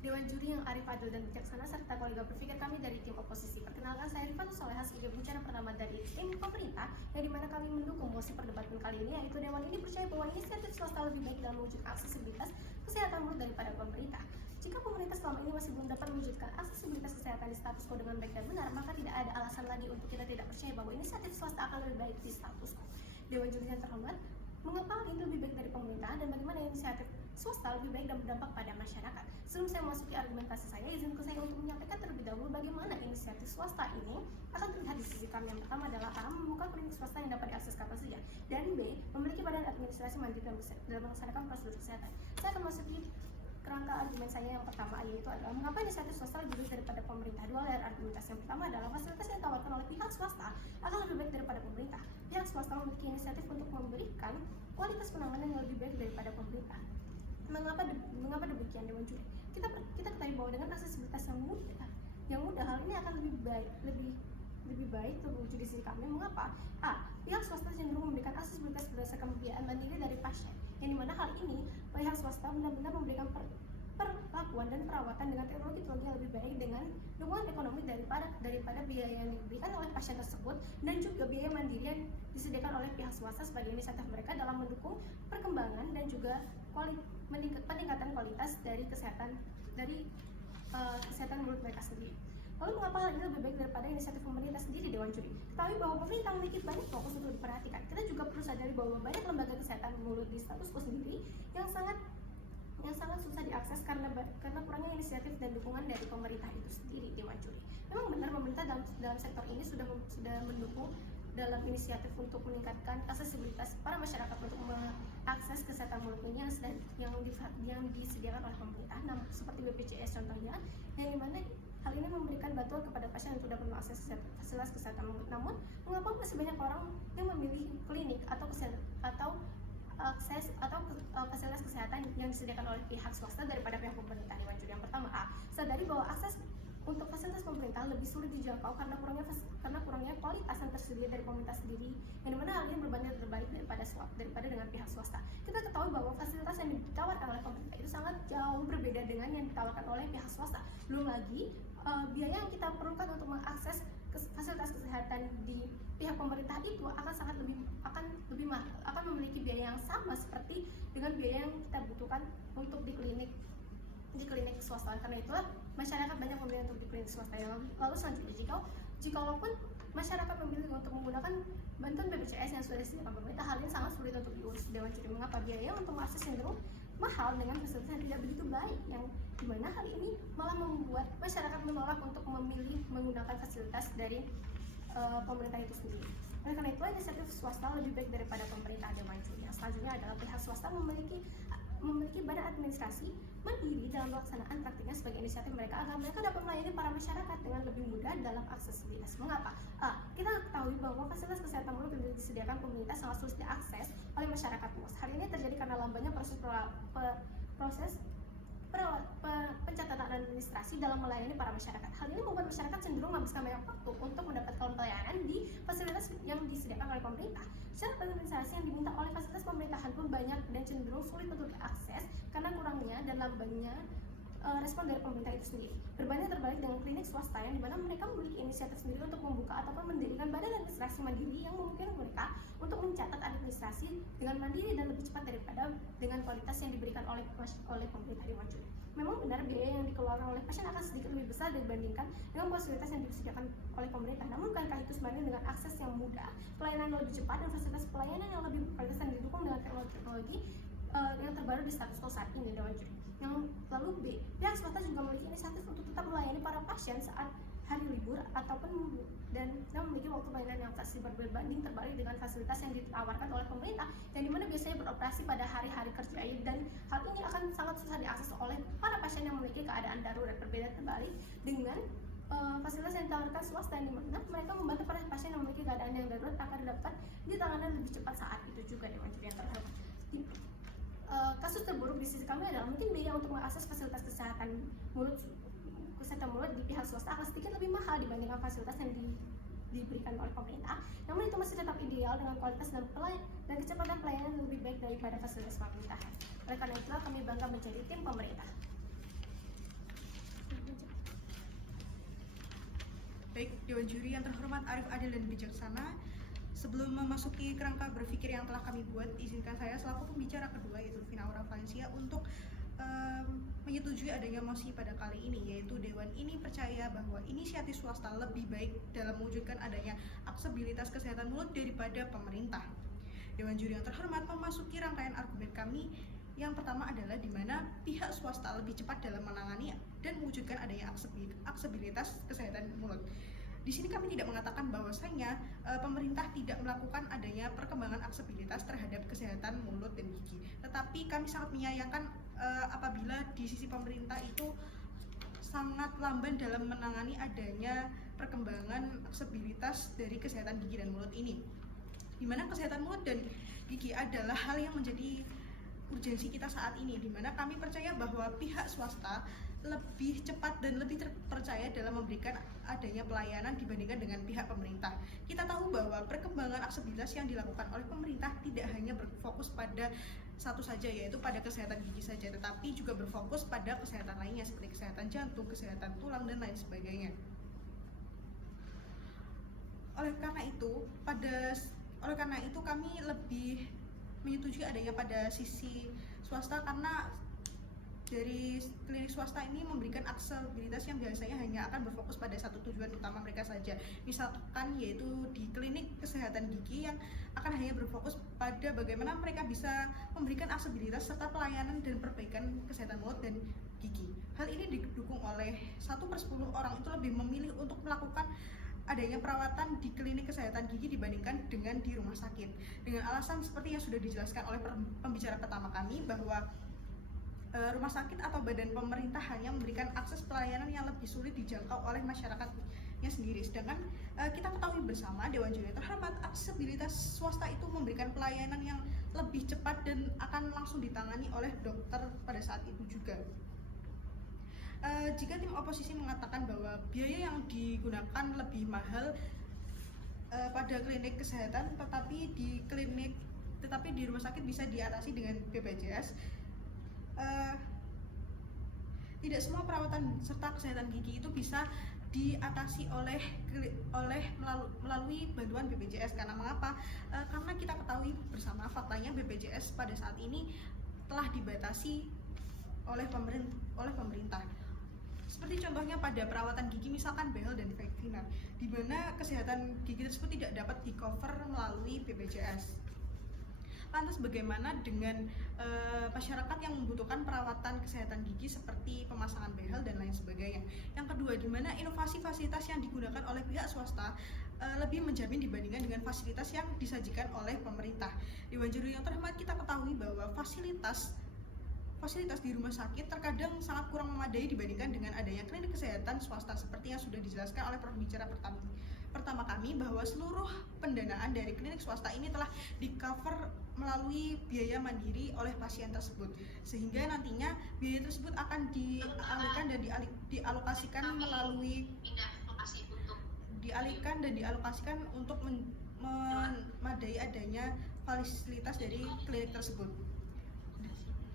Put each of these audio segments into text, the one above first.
Dewan juri yang arif, adil, dan bijaksana, serta kolega berpikir kami dari tim oposisi. Perkenalkan, saya Rifat Soleha sebagai pembicara pertama dari tim pemerintah, yang dimana kami mendukung mosi perdebatan kali ini, yaitu Dewan ini percaya bahwa inisiatif swasta lebih baik dalam mewujudkan aksesibilitas kesehatan mulut daripada pemerintah. Jika pemerintah selama ini masih belum dapat mewujudkan aksesibilitas kesehatan di status quo dengan baik dan benar, maka tidak ada alasan lagi untuk kita tidak percaya bahwa inisiatif swasta akan lebih baik di status quo. Dewan juri yang terhormat, mengapa hal ini lebih baik dari pemerintah dan bagaimana inisiatif swasta lebih baik dan berdampak pada masyarakat? Sebelum saya memasuki argumentasi saya, izinkan saya untuk menyampaikan terlebih dahulu bagaimana inisiatif swasta ini akan terlihat di sisi kami. Yang pertama adalah A, membuka klinik swasta yang dapat diakses kapan saja, dan B, memiliki badan administrasi mandiri dalam melaksanakan prosedur kesehatan. Saya akan memasuki kerangka argumen saya yang pertama, yaitu adalah mengapa inisiatif swasta lebih baik daripada pemerintah. Dua layar argumentasi. Yang pertama adalah fasilitas yang ditawarkan oleh pihak swasta akan lebih baik daripada pemerintah. Pihak swasta memiliki inisiatif untuk memberikan kualitas penanganan yang lebih baik daripada pemerintah. Mengapa demikian, Dewan Juri? Kita ketahui bahwa dengan aksesibilitas yang mudah, hal ini akan lebih baik terwujud di sisi kami. Mengapa? A, pihak swasta cenderung memberikan aksesibilitas berdasarkan pembiayaan mandiri dari pasien, yang dimana hal ini pihak swasta benar-benar memberikan perlakuan dan perawatan dengan teknologi yang lebih baik dengan dukungan ekonomi daripada biaya yang diberikan oleh pasien tersebut, dan juga biaya mandiri yang disediakan oleh pihak swasta sebagai inisiatif mereka dalam mendukung perkembangan dan juga peningkatan kualitas dari kesehatan mulut mereka sendiri. Lalu mengapa hal ini lebih baik daripada inisiatif pemerintah sendiri, Dewan Juri? Ketahui bahwa pemerintah memiliki banyak fokus untuk diperhatikan. Kita juga perlu sadari bahwa banyak lembaga kesehatan mulut di status quo sendiri yang sangat susah diakses karena kurangnya inisiatif dan dukungan dari pemerintah itu sendiri, Dewan Juri. Memang benar pemerintah dalam sektor ini sudah mendukung dalam inisiatif untuk meningkatkan aksesibilitas para masyarakat untuk mengakses kesehatan mulut ini yang disediakan oleh pemerintah, seperti BPJS contohnya, yang dimana hal ini memberikan bantuan kepada pasien yang sudah mengakses fasilitas kesehatan mulut. Namun, mengapa masih banyak orang yang memilih klinik atau fasilitas kesehatan yang disediakan oleh pihak swasta daripada pihak pemerintah, Dewan Juri? Yang pertama, A, sadari bahwa akses untuk fasilitas pemerintah lebih sulit dijangkau karena kurangnya kualitas yang tersedia dari pemerintah sendiri, yang dimana hal ini berbanding terbalik daripada dengan pihak swasta. Kita ketahui bahwa fasilitas yang ditawarkan oleh pemerintah itu sangat jauh berbeda dengan yang ditawarkan oleh pihak swasta. Belum lagi biaya yang kita perlukan untuk mengakses fasilitas kesehatan di pihak pemerintah itu akan memiliki biaya yang sama seperti dengan biaya yang kita butuhkan untuk di klinik swasta. Karena itulah masyarakat banyak memilih untuk di klinik swasta. Lalu selanjutnya, jikalau masyarakat memilih untuk menggunakan bantuan BPJS yang sudah disediakan pemerintah, hal ini sangat sulit untuk diurus, Dewan Juri. Mengapa? Biaya untuk mengakses cenderung mahal dengan fasilitas yang tidak begitu baik, yang dimana hal ini malah membuat masyarakat menolak untuk memilih menggunakan fasilitas dari pemerintah itu sendiri. Oleh karena itu, inisiatif swasta lebih baik daripada pemerintah, Dewan Juri. Yang selanjutnya adalah pihak swasta memiliki badan administrasi mandiri dalam pelaksanaan praktiknya sebagai inisiatif mereka agar mereka dapat melayani para masyarakat dengan lebih mudah dalam aksesibilitas. Mengapa? A, kita ketahui bahwa fasilitas kesehatan mulut yang disediakan pemerintah sangat sulit diakses oleh masyarakat luas. Hal ini terjadi karena lambannya proses pencatatan administrasi dalam melayani para masyarakat. Hal ini membuat masyarakat cenderung menghabiskan banyak waktu untuk mendapatkan pelayanan di fasilitas yang disediakan oleh pemerintah. Syarat administrasi yang diminta oleh fasilitas pemerintahan pun banyak dan cenderung sulit untuk diakses karena kurangnya dan lambannya respon dari pemerintah itu sendiri. Berbanding terbalik dengan klinik swasta yang dimana mereka memiliki inisiatif sendiri untuk membuka ataupun mendirikan badan administrasi mandiri yang memungkinkan mereka untuk mencatat administrasi dengan mandiri dan lebih cepat daripada dengan kualitas yang diberikan oleh pemerintah, Dewan Juri. Memang benar biaya yang dikeluarkan oleh pasien akan sedikit lebih besar dibandingkan dengan fasilitas yang disediakan oleh pemerintah. Namun bukankah itu sebanding dengan akses yang mudah, pelayanan yang lebih cepat, dan fasilitas pelayanan yang lebih berkualitas yang didukung dengan teknologi yang terbaru di status quo saat ini, Dewan Juri. Yang lalu B, pihak swasta juga memiliki inisiatif untuk tetap melayani para pasien saat hari libur dan memiliki waktu pelayanan yang fleksibel berbanding terbalik dengan fasilitas yang ditawarkan oleh pemerintah yang dimana biasanya beroperasi pada hari-hari kerja, dan hal ini akan sangat susah diakses oleh para pasien yang memiliki keadaan darurat. Berbeda terbalik dengan fasilitas yang ditawarkan swasta yang dimana mereka membantu para pasien yang memiliki keadaan yang darurat akan dapat ditangani lebih cepat saat itu juga, Dewan Juri. Yang terhormat, kasus terburuk di sisi kami adalah mungkin biaya untuk mengakses fasilitas kesehatan mulut di pihak swasta akan sedikit lebih mahal dibandingkan fasilitas yang diberikan oleh pemerintah. Namun itu masih tetap ideal dengan kualitas dan kecepatan pelayanan yang lebih baik daripada fasilitas pemerintahan. Oleh karena itulah kami bangga menjadi tim pemerintah. Baik, Dewan Juri yang terhormat, arif, adil, dan bijaksana, sebelum memasuki kerangka berpikir yang telah kami buat, izinkan saya selaku pembicara kedua, yaitu Vina Aura Valencia, untuk menyetujui adanya mosi pada kali ini, yaitu Dewan ini percaya bahwa inisiatif swasta lebih baik dalam mewujudkan adanya aksesibilitas kesehatan mulut daripada pemerintah. Dewan Juri yang terhormat memasuki rangkaian argumen kami. Yang pertama adalah di mana pihak swasta lebih cepat dalam menangani dan mewujudkan adanya aksesibilitas kesehatan mulut. Di sini kami tidak mengatakan bahwasanya pemerintah tidak melakukan adanya perkembangan aksesibilitas terhadap kesehatan mulut dan gigi, tetapi kami sangat menyayangkan apabila di sisi pemerintah itu sangat lamban dalam menangani adanya perkembangan aksesibilitas dari kesehatan gigi dan mulut ini, di mana kesehatan mulut dan gigi adalah hal yang menjadi urgensi kita saat ini, di mana kami percaya bahwa pihak swasta lebih cepat dan lebih terpercaya dalam memberikan adanya pelayanan dibandingkan dengan pihak pemerintah. Kita tahu bahwa perkembangan aksesibilitas yang dilakukan oleh pemerintah tidak hanya berfokus pada satu saja, yaitu pada kesehatan gigi saja, tetapi juga berfokus pada kesehatan lainnya seperti kesehatan jantung, kesehatan tulang, dan lain sebagainya. Oleh karena itu kami lebih menyetujui adanya pada sisi swasta, karena dari klinik swasta ini memberikan aksesibilitas yang biasanya hanya akan berfokus pada satu tujuan utama mereka saja, misalkan yaitu di klinik kesehatan gigi yang akan hanya berfokus pada bagaimana mereka bisa memberikan aksesibilitas serta pelayanan dan perbaikan kesehatan mulut dan gigi. Hal ini didukung oleh 1/10 orang itu lebih memilih untuk melakukan adanya perawatan di klinik kesehatan gigi dibandingkan dengan di rumah sakit, dengan alasan seperti yang sudah dijelaskan oleh pembicara pertama kami bahwa rumah sakit atau badan pemerintah hanya memberikan akses pelayanan yang lebih sulit dijangkau oleh masyarakatnya sendiri, sedangkan kita ketahui bersama Dewan Juri terhormat, aksesibilitas swasta itu memberikan pelayanan yang lebih cepat dan akan langsung ditangani oleh dokter pada saat itu juga. Jika tim oposisi mengatakan bahwa biaya yang digunakan lebih mahal pada klinik kesehatan, tetapi di rumah sakit bisa diatasi dengan BPJS, tidak semua perawatan serta kesehatan gigi itu bisa diatasi melalui bantuan BPJS. Karena mengapa? Karena kita ketahui bersama faktanya BPJS pada saat ini telah dibatasi oleh pemerintah. Seperti contohnya pada perawatan gigi misalkan behel dan vagina, di mana kesehatan gigi tersebut tidak dapat di-cover melalui BPJS. Lantas bagaimana dengan masyarakat yang membutuhkan perawatan kesehatan gigi seperti pemasangan behel dan lain sebagainya? Yang kedua, di mana inovasi fasilitas yang digunakan oleh pihak swasta lebih menjamin dibandingkan dengan fasilitas yang disajikan oleh pemerintah. Dewan Juri yang terhormat, kita ketahui bahwa fasilitas di rumah sakit terkadang sangat kurang memadai dibandingkan dengan adanya klinik kesehatan swasta, seperti yang sudah dijelaskan oleh pembicara pertama kami bahwa seluruh pendanaan dari klinik swasta ini telah di-cover melalui biaya mandiri oleh pasien tersebut, sehingga nantinya biaya tersebut akan dialihkan dan dialokasikan untuk memadai adanya fasilitas dari klinik tersebut.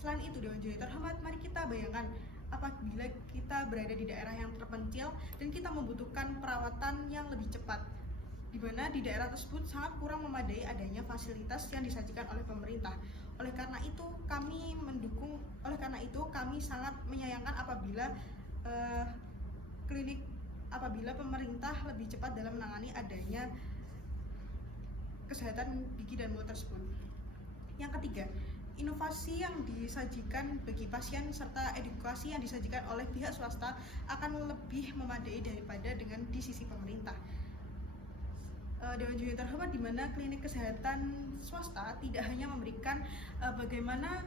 Selain itu, Dewan Juri terhormat, mari kita bayangkan apabila kita berada di daerah yang terpencil dan kita membutuhkan perawatan yang lebih cepat, di mana di daerah tersebut sangat kurang memadai adanya fasilitas yang disajikan oleh pemerintah. Oleh karena itu kami sangat menyayangkan apabila pemerintah lebih cepat dalam menangani adanya kesehatan gigi dan mulut tersebut. Yang ketiga, inovasi yang disajikan bagi pasien serta edukasi yang disajikan oleh pihak swasta akan lebih memadai daripada dengan di sisi pemerintah. Dewan Juri terhormat, di mana klinik kesehatan swasta tidak hanya memberikan bagaimana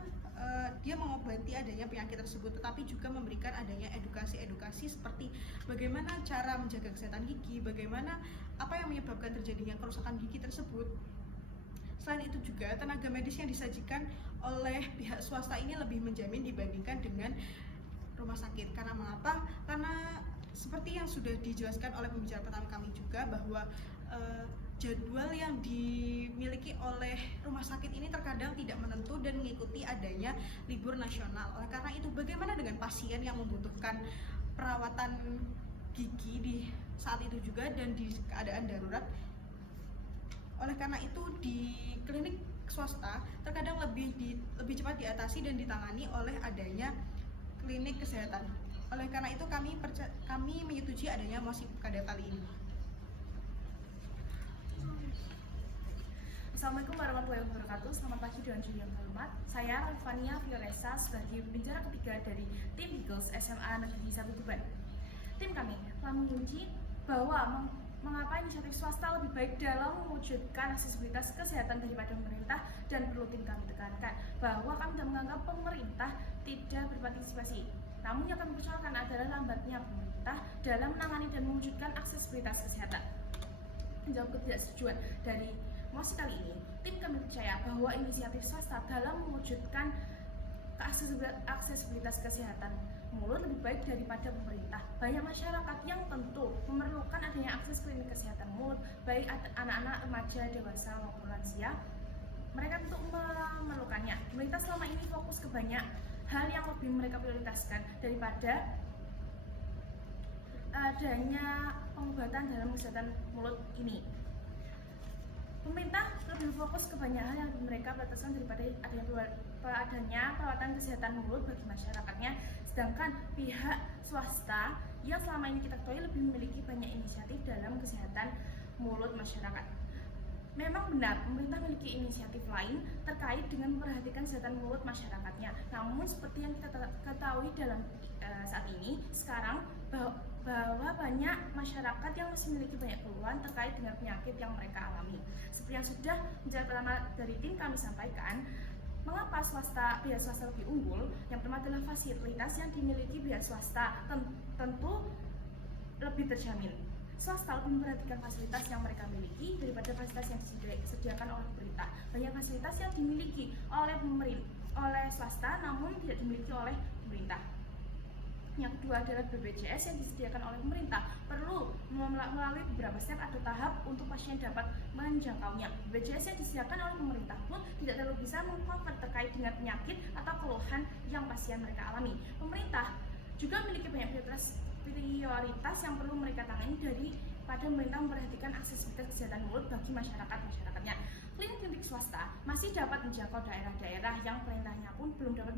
dia mengobati adanya penyakit tersebut, tetapi juga memberikan adanya edukasi seperti bagaimana cara menjaga kesehatan gigi, bagaimana apa yang menyebabkan terjadinya kerusakan gigi tersebut. Selain itu juga tenaga medis yang disajikan oleh pihak swasta ini lebih menjamin dibandingkan dengan rumah sakit. Karena mengapa? Karena seperti yang sudah dijelaskan oleh pembicara pertama kami juga bahwa jadwal yang dimiliki oleh rumah sakit ini terkadang tidak menentu dan mengikuti adanya libur nasional. Oleh karena itu, bagaimana dengan pasien yang membutuhkan perawatan gigi di saat itu juga dan di keadaan darurat. Oleh karena itu di klinik swasta terkadang lebih cepat diatasi dan ditangani oleh adanya klinik kesehatan. Oleh karena itu kami menyetujui adanya mosi pada kali ini. Assalamualaikum warahmatullahi wabarakatuh. Selamat pagi dan juri yang hormat. Saya Rafania Fioresa sebagai pembicara ketiga dari tim Eagles SMA Negeri 1 Tuban. Tim kami telah mengunci bahwa mengapa inisiatif swasta lebih baik dalam mewujudkan aksesibilitas kesehatan daripada pemerintah, dan perlu tim kami tekankan bahwa kami tidak menganggap pemerintah tidak berpartisipasi. Namun yang kami persoalkan adalah lambatnya pemerintah dalam menangani dan mewujudkan aksesibilitas kesehatan. Menjawab ketidaksetujuan dari mosi kali ini, tim kami percaya bahwa inisiatif swasta dalam mewujudkan aksesibilitas kesehatan mulut lebih baik daripada pemerintah. Banyak masyarakat yang tentu memerlukan adanya akses klinik kesehatan mulut, baik anak-anak, remaja, dewasa maupun lansia. Mereka tentu memerlukannya. Pemerintah selama ini fokus ke banyak hal yang lebih mereka prioritaskan daripada adanya pengobatan dalam kesehatan mulut ini. Pemerintah lebih fokus ke banyak hal yang mereka prioritaskan daripada adanya perawatan kesehatan mulut bagi masyarakatnya, sedangkan pihak swasta yang selama ini kita ketahui lebih memiliki banyak inisiatif dalam kesehatan mulut masyarakat. Memang benar, pemerintah memiliki inisiatif lain terkait dengan memperhatikan kesehatan mulut masyarakatnya. Namun seperti yang kita ketahui dalam saat ini, sekarang bahwa banyak masyarakat yang masih memiliki banyak keluhan terkait dengan penyakit yang mereka alami. Seperti yang sudah menjadi pertama dari tim kami sampaikan, mengapa pihak swasta lebih unggul? Yang pertama adalah fasilitas yang dimiliki pihak swasta tentu lebih terjamin. Swasta lebih memperhatikan fasilitas yang mereka miliki daripada fasilitas yang disediakan oleh pemerintah. Banyak fasilitas yang dimiliki oleh swasta namun tidak dimiliki oleh pemerintah. Yang kedua adalah BPJS yang disediakan oleh pemerintah perlu melalui beberapa step atau tahap untuk pasien dapat menjangkaunya. BPJS yang disediakan oleh pemerintah pun tidak terlalu bisa meng-cover terkait dengan penyakit atau keluhan yang pasien mereka alami. Pemerintah juga memiliki banyak prioritas yang perlu mereka tangani daripada pemerintah memperhatikan aksesibilitas kesehatan mulut bagi masyarakatnya. Klinik-klinik swasta masih dapat menjangkau daerah-daerah yang pemerintahnya pun belum dapat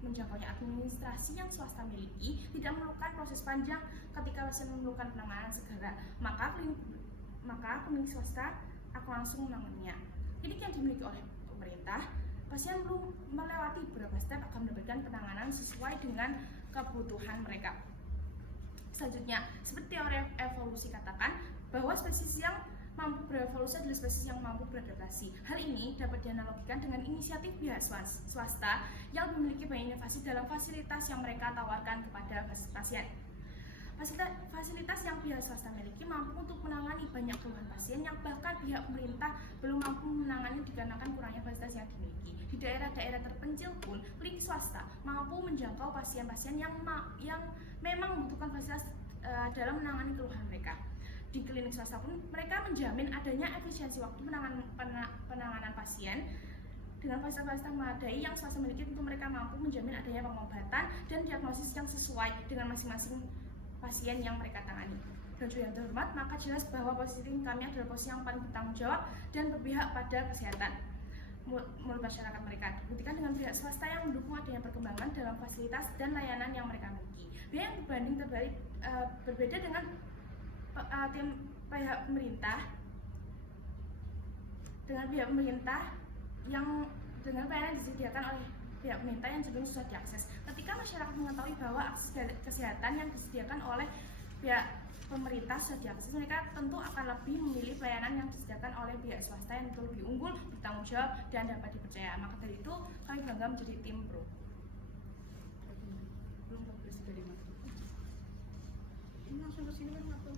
menjangkaunya. Administrasi yang swasta miliki tidak memerlukan proses panjang ketika pasien memerlukan penanganan segera, maka klinik swasta akan langsung menanganinya. Klinik yang dimiliki oleh pemerintah, pasien perlu melewati beberapa step akan mendapatkan penanganan sesuai dengan kebutuhan mereka. Selanjutnya, seperti teori evolusi katakan bahwa spesies yang mampu berevolusi adalah spesies yang mampu beradaptasi. Hal ini dapat dianalogikan dengan inisiatif pihak swasta yang memiliki banyak inovasi dalam fasilitas yang mereka tawarkan kepada pasien. Fasilitas yang pihak swasta miliki mampu untuk menangani banyak keluhan pasien yang bahkan pihak pemerintah belum mampu menangani dikarenakan kurangnya fasilitas yang dimiliki. Di daerah-daerah terpencil pun, klinik swasta mampu menjangkau pasien-pasien yang memang membutuhkan fasilitas dalam menangani keluhan mereka. Di klinik swasta pun mereka menjamin adanya efisiensi waktu penanganan pasien dengan fasilitas memadai yang swasta miliki. Tentu mereka mampu menjamin adanya pengobatan dan diagnosis yang sesuai dengan masing-masing pasien yang mereka tangani. Dan juga yang terhormat, maka jelas bahwa posisi tim kami adalah posisi yang paling bertanggung jawab dan berpihak pada kesehatan mulut masyarakat mereka. Dibuktikan dengan pihak swasta yang mendukung adanya perkembangan dalam fasilitas dan layanan yang mereka miliki. Biaya yang dibanding terbalik berbeda dengan tim pihak pemerintah yang dengan pelayanan disediakan oleh pihak pemerintah yang cenderung susah diakses. Ketika masyarakat mengetahui bahwa akses kesehatan yang disediakan oleh pihak pemerintah sudah diakses, mereka tentu akan lebih memilih pelayanan yang disediakan oleh pihak swasta yang lebih unggul, bertanggung jawab, dan dapat dipercaya. Maka dari itu kami bangga menjadi tim pro. Belum publis dari mana? Ini langsung ke sini kan atau?